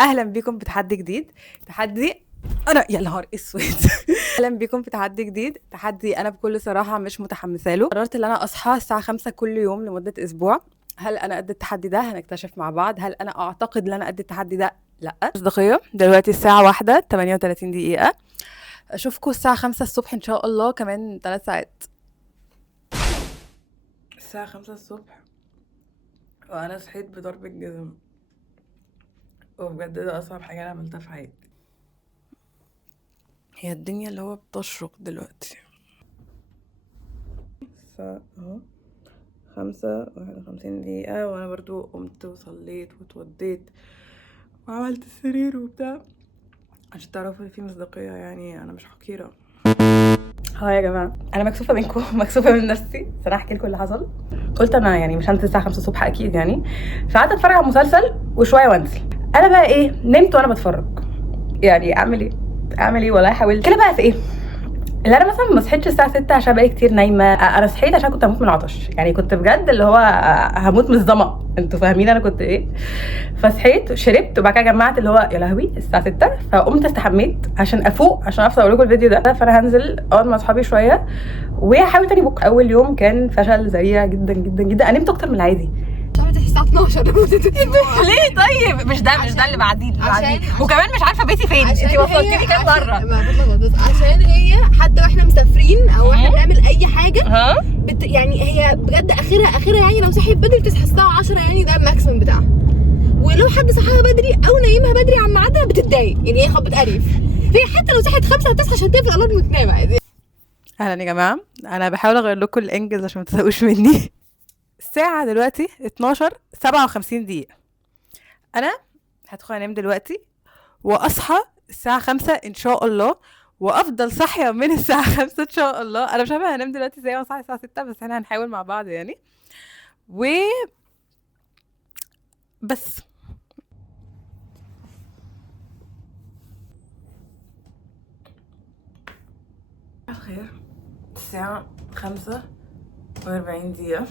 اهلا بيكم بتحدي جديد. تحدي انا يا نهار اسود. اهلا بيكم في تحدي جديد. تحدي انا بكل صراحه مش متحمسه له. قررت ان انا اصحى الساعه 5 كل يوم لمده اسبوع. هل انا قد التحدي ده؟ هنكتشف مع بعض. هل انا اعتقد ان انا قد التحدي ده؟ لا. مصداقيه دلوقتي الساعه 1 38 دقيقه. اشوفكم الساعه 5 الصبح ان شاء الله، كمان 3 ساعات. الساعه 5 الصبح وانا صحيت بضرب الجزم، وبجد ده اصعب حاجه انا عملتها في حياتي. هي الدنيا اللي هو بتشرق دلوقتي. الساعة اهو 5:51 وانا برضو قمت وصليت واتوديت وعملت السرير وبتاع عشان تعرفوا ان في مصداقية، يعني انا مش حقيرة. ها يا جماعة، انا مكسوفة منكم مكسوفة من نفسي، بس انا هحكي لكم اللي حصل. قلت انا يعني مش هنزل الساعة 5 الصبح اكيد يعني، فقعدت اتفرج على مسلسل وشوية وانزل. انا بقى ايه، نمت وانا بتفرج. يعني اعمل ايه والله، حاولت كده بقى في ايه. اللي انا مثلا ما صحيتش الساعه 6 عشان بقالي كتير نايمه، انا صحيت عشان كنت هموت من العطش، يعني كنت بجد اللي هو هموت من الظما، انتوا فاهمين انا كنت ايه. فصحيت شربت وبعد كده جمعت اللي هو يا لهوي الساعه 6، فقمت استحميت عشان افوق عشان اعرف اقول لكم الفيديو ده. فانا هنزل اقعد مع اصحابي شويه وهحاول تاني بكره. اول يوم كان فشل ذريع جدا جدا جدا، انا نمت اكتر من العادي. الساعة 12 ليه طيب؟ مش ده اللي بعديه وكمان مش عارفه بيتي فين، انت وصلتيني كام مره. عشان هي حتى واحنا مسافرين او احنا بنعمل اي حاجه ها يعني هي بجد اخرها يعني لو صحيت بدري بتصحى الساعه 10، يعني ده الماكسيمم بتاعها. ولو حد صحاها بدري او نايمها بدري عن ميعادها بتتضايق، يعني هي بتقرف. هي حتى لو صحيت 5 هتصحى عشان تقفل الارم وتنام عادي. اهلا يا جماعه، انا بحاول اغير لكم الانجلز عشان ما تزهقوش مني. الساعه دلوقتي 12:57. انا هدخل انام دلوقتي واصحى الساعه 5 ان شاء الله، وافضل صاحيه من الساعه 5 ان شاء الله. انا مش عارفه هنام دلوقتي ازاي واصحى الساعه 6، بس احنا هنحاول مع بعض يعني. و بس خير. الساعة 45 دقيقة.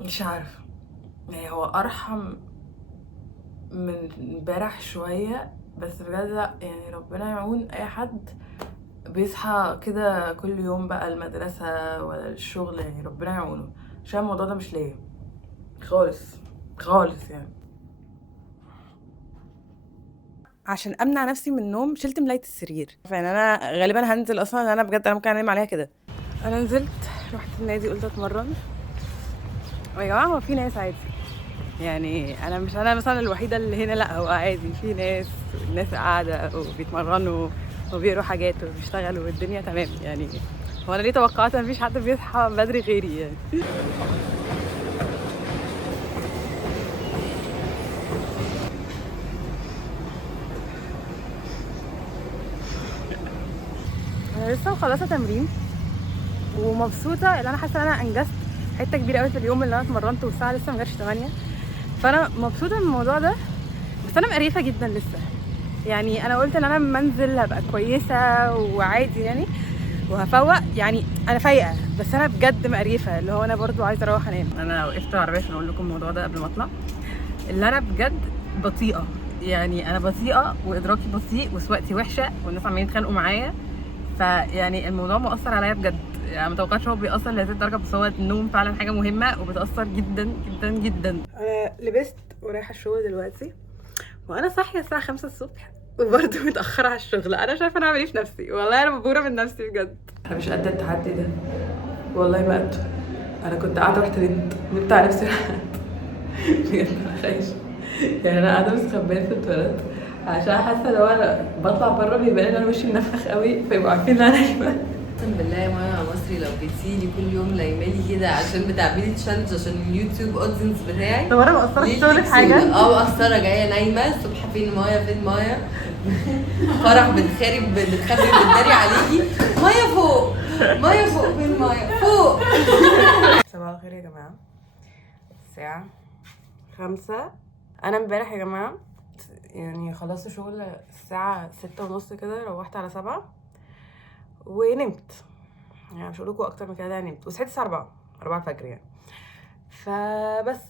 مش عارفة، يعني هو أرحم من امبارح شوية، بس بجد لأ، يعني ربنا يعون أي حد بيصحى كده كل يوم بقى المدرسة ولا الشغل، يعني ربنا يعونه، عشان الموضوع ده مش ليا خالص خالص يعني. عشان امنع نفسي من النوم شلت ملاية السرير، فانا انا غالبا هنزل اصلا، انا بجد انا ممكن انام عليها كده. انا نزلت رحت النادي قلت اتمرن. يا جماعه هو في ناس عادي، يعني انا مش انا مثلا الوحيده اللي هنا، لا هو عادي في ناس قاعده وبيتمرنوا وبيقروا حاجات وبيشتغلوا والدنيا تمام يعني. هو انا ليه توقعت ان مفيش حد بيصحى بدري غيري يعني. انا لسه مخلصه تمرين ومبسوطه ان انا حاسه ان انا انجزت حته كبيره قوي في اليوم اللي انا اتمرنت، والساعه لسه ما جاتش 8. فانا مبسوطه من الموضوع ده، بس انا مقريفه جدا لسه. يعني انا قلت ان انا لما انزل هبقى كويسه وعادي يعني وهفوق، يعني انا فايقه، بس انا بجد مقريفه، اللي هو انا برضو عايزه اروح انام. انا وقفت العربيه عشان اقول لكم الموضوع ده قبل ما اطلع، اللي انا بجد بطيئه، يعني انا بطيئه وادراكي بطيء وسواقتي وحشه والناس عمالين يتخانقوا معايا، فيعني الموضوع مؤثر عليا بجد. يعني متوقعتش هو بيأثر لهذه الدرجه، بس هو النوم فعلا حاجه مهمه وبتأثر جدا جدا جدا. انا لبست ورايحه الشغل دلوقتي وانا صاحيه الساعه 5 الصبح وبرضه متاخره على الشغل. انا مش عارفه انا اعمل ايه في نفسي، والله انا مبهوره من نفسي بجد. انا مش قد التحدي ده، والله ما قده. انا كنت قاعده رحت نمت على نفسي بجد انا خايفه، يعني انا قاعده مستخبيه في التواليت عشان حاسه لو انا بطلع بره بيبان ان انا وشي منفخ قوي، فيبقوا عارفين ان انا نايمه. اقسم بالله يا مايا مصري لو جيتيلي كل يوم لايمالي كده عشان بتعملي تشالنج عشان اليوتيوب اودينس بتاعي. طب انا مقصره في شغلك حاجه؟ مقصره جايه نايمه الصبح. فين مايا فرح بتخرب بتداري عليكي. مايا فوق فين مايا فوق. صباح الخير يا جماعه، الساعه 5. انا امبارح يا جماعه يعني خلصت شغل الساعه 6:30 كده، روحت على 7 ونمت. يعني مش هقولكوا اكتر من كده، نمت وصحيت الساعه 4 الفجر يعني. فبس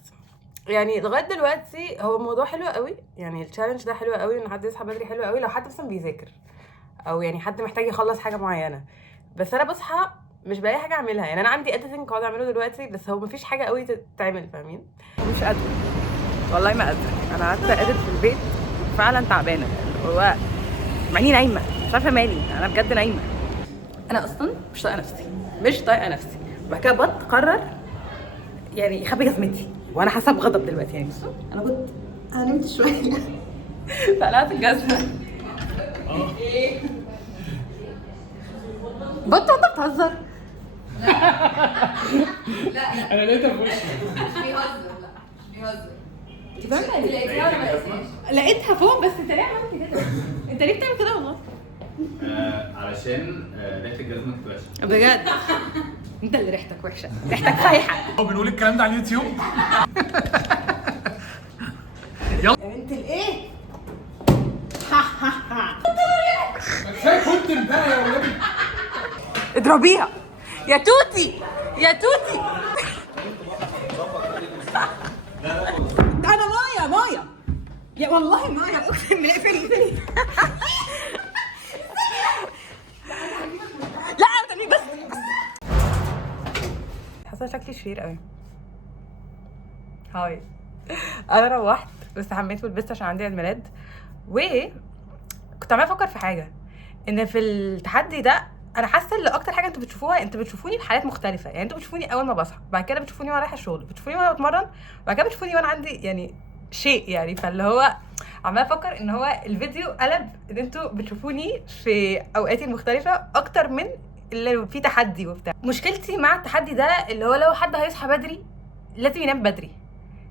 يعني لغايه دلوقتي هو الموضوع حلو قوي، يعني التشالنج ده حلو قوي ان حد يصحى بدري، حلو قوي لو حد مثلا بيذاكر او يعني حد محتاج يخلص حاجه معينه. بس انا بصحى مش بلاقي حاجه اعملها، يعني انا عندي اديتنج قاعد اعمله دلوقتي بس هو مفيش حاجه قوي تتعمل، فاهمين؟ مش قادره والله، ما قادره. انا قعدت ادت في البيت فعلا تعبانه، هو مع اني نايمه مش عارفه مالي، انا بجد نايمه. انا اصلا مش طايقه نفسي، مش طايقه نفسي. وبعد كده قرر يعني يخبي جزمتي، وانا حاسه بغضب دلوقتي. يعني بصوا انا نمت شويه طلعت الجزمه. ايه بطل انت بتهزر؟ انا لقيتها في وشي. مش بيهزر، لا مش بيهزر. انت فاهمه؟ لقيتيها ولا ما لقيتيهاش؟ لقيتها فوق، بس انت ليه عملت كده؟ انت ليه بتعمل كده والله؟ علشان ريحه الجزمه كانت وحشه. بجد انت اللي ريحتك وحشه، ريحتك فايحه. هو بنقول الكلام ده على اليوتيوب. يا بنت الايه؟ كنت بقى يا ولادي. اضربيها يا توتي يا توتي. انا مايا يا والله مايا، اقسم بالله. اقفلي لا تمام بس حاسه شكلي شرير قوي. هاي انا روحت واستحميت ولبست عشان عندي عيد ميلاد، وكنت عماله افكر في حاجه، ان في التحدي ده انا حاسه ان اكتر حاجه انتوا بتشوفوها، انتوا بتشوفوني في حالات مختلفه. يعني انتوا بتشوفوني اول ما بصحى، بعد كده بتشوفوني وانا رايحه الشغل، بتشوفوني وانا بتمرن، بعد كده بتشوفوني وانا عندي يعني شيء. يعني فاللي هو عماله افكر ان هو الفيديو قلب ان انتوا بتشوفوني في اوقاتي المختلفه اكتر من اللي فيه تحدي وبتاع. مشكلتي مع التحدي ده اللي هو لو حد هيصحى بدري لازم ينام بدري،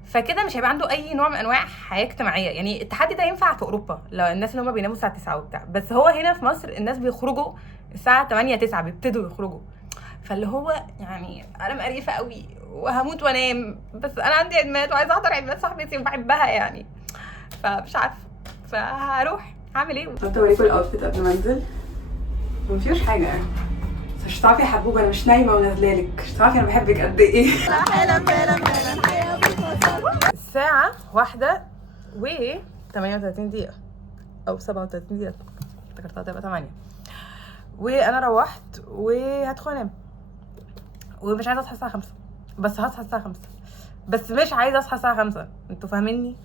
فكده مش هيبقى عنده اي نوع من انواع حياه اجتماعيه. يعني التحدي ده ينفع في اوروبا لو الناس اللي هم بيناموا الساعه 9 وبتاع، بس هو هنا في مصر الناس بيخرجوا الساعه 8 9 بيبتدوا يخرجوا. فاللي هو يعني انا مقريفه قوي وهموت وانام، بس انا عندي عيد ميلاد وعايزه احضر عيد ميلاد صاحبتي وبحبها يعني، فمش عارفه فهروح هعمل ايه. قلت اوريكم الاوتفيت قبل ما انزل، مفيش حاجه يعني، بس مش هتعرفي يا حبوبه انا مش نايمه ونازله لك، مش هتعرفي انا بحبك قد ايه. الساعة 1:38 دقيقة أو 37 دقيقة، افتكرتها تبقى 8. وأنا روحت وهدخل أنام، ومش عايزة أصحى الساعة 5، بس هصحى الساعة 5، بس مش عايزة أصحى الساعة 5. انتوا فاهميني؟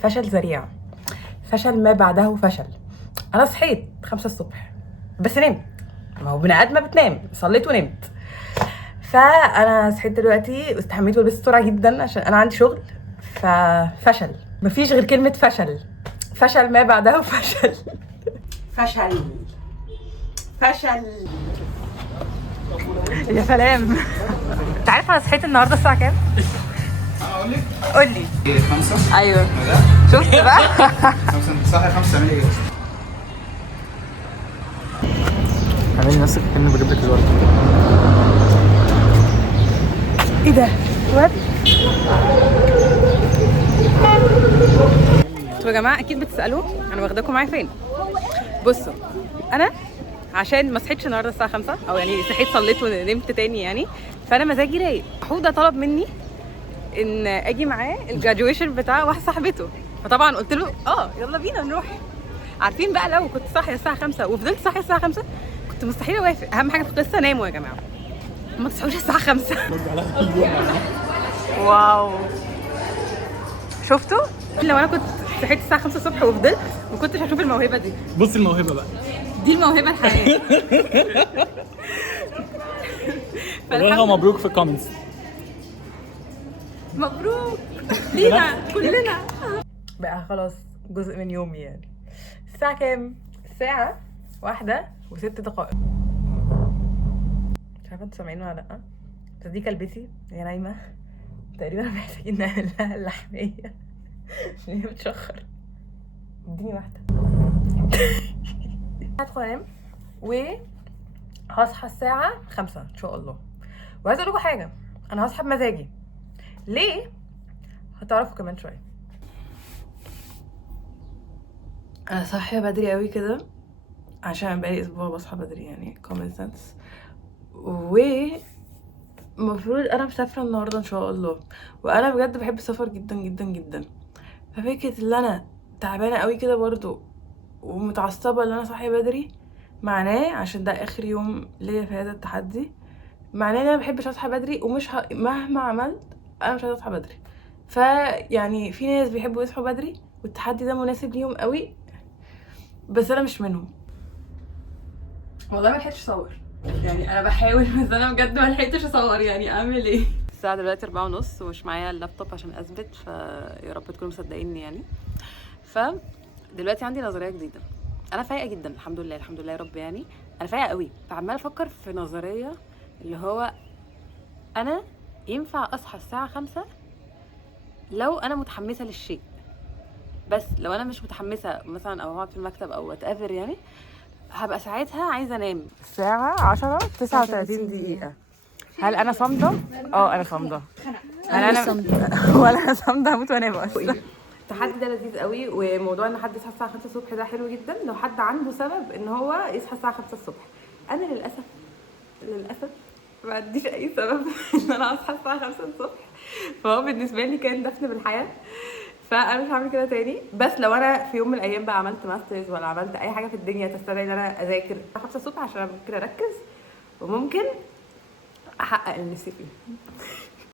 فشل ذريع، فشل ما بعده فشل. أنا صحيت 5 الصبح بس نمت، ما هو بني آدمة بتنام، صليت ونمت. فانا صحيت دلوقتي واستحميت ولبست بسرعه جدا عشان انا عندي شغل، ففشل. مفيش غير كلمه فشل، فشل ما بعده فشل. فشل يا سلام. انت عارف انا صحيت النهارده الساعه كام؟ اقول لك قول لي. 5. ايوه شفت بقى. 5 انت صاحي 5 تعملي ايه؟ اعملي نفسك كأني بجيب لك الورد. ايه ده؟ وات؟ انتوا يا جماعه اكيد بتسالوا انا واخداكم معايا فين. بصوا انا عشان ما صحيتش النهارده الساعه 5، او يعني صحيت صليت ونمت تاني يعني، فانا مزاجي رايق. حوده طلب مني ان اجي معاه الجراديويشن بتاع واحده صاحبته، فطبعا قلت له يلا بينا نروح. عارفين بقى لو كنت صاحيه الساعه 5 وفضلت صاحيه الساعه 5 كنت مستحيل اوافق. اهم حاجه في القصه ناموا يا جماعه، ما تصحوش الساعه 5. واو شفتوا؟ لو انا كنت صحيت الساعه 5 الصبح وفضلت ما كنتش هشوف الموهبه دي. بصي الموهبه بقى دي الموهبه الحقيقيه. والله مبروك في الكومنتس. مبروك لينا كلنا. بقى خلاص جزء من يومي يعني. الساعه كام؟ الساعه 1:06. مش عارفه انتوا سامعين ولا لا، بس دي كلبتي هي نايمه تقريبا، محتاجين نعمل لها اللحميه عشان هي بتشخر. اديني واحده. هدخل انام وهصحى الساعه 5 ان شاء الله. وعايزه اقول لكم حاجه، انا هصحى بمزاجي. ليه؟ هتعرفوا كمان شويه. انا صاحيه بدري قوي كده عشان بقالي اسبوع بصحى بدري، يعني common sense. و المفروض انا مسافره النهارده ان شاء الله، وانا بجد بحب السفر جدا جدا جدا. ففكره ان انا تعبانه قوي كده برضو ومتعصبه ان انا صاحيه بدري، معناه عشان ده اخر يوم ليا في هذا التحدي، معناه ان انا مبحبش اصحى بدري، ومش مهما عملت انا مش عايزه اصحى بدري. فيعني في ناس بيحبوا يصحوا بدري والتحدي ده مناسب ليهم قوي، بس انا مش منهم. والله ما لحقتش اصور، يعني انا بحاول بس انا بجد ما لحقتش اصور، يعني اعمل ايه؟ الساعه دلوقتي 4:30 ومش معايا اللابتوب عشان اثبت، فيا رب تكونوا مصدقيني يعني. دلوقتي عندي نظريه جديده. انا فايقه جدا الحمد لله، الحمد لله يا رب، يعني انا فايقه قوي. فعماله افكر في نظريه اللي هو انا ينفع اصحى الساعه 5 لو انا متحمسه للشيء، بس لو انا مش متحمسه مثلا او هقعد في المكتب او وات ايفر، يعني هبقى ساعتها عايزه انام. الساعه 10:39 دقيقه. هل انا صامده؟ انا صامده. هل انا ولا انا صامده؟ هموت وانام اصلا. التحدي ده لذيذ قوي، وموضوع ان حد يصحى الساعه 5 الصبح ده حلو جدا لو حد عنده سبب ان هو يصحى الساعه 5 الصبح. انا للاسف ما عنديش اي سبب ان انا اصحى الساعه 5 الصبح، فهو بالنسبه لي كان دفن بالحياه، فانا مش هعمل كده تاني. بس لو انا في يوم من الايام بقى عملت ماسترز ولا عملت اي حاجه في الدنيا تستدعي ان انا اذاكر 5 الصبح، عشان ممكن اركز وممكن احقق اللي نفسي فيه.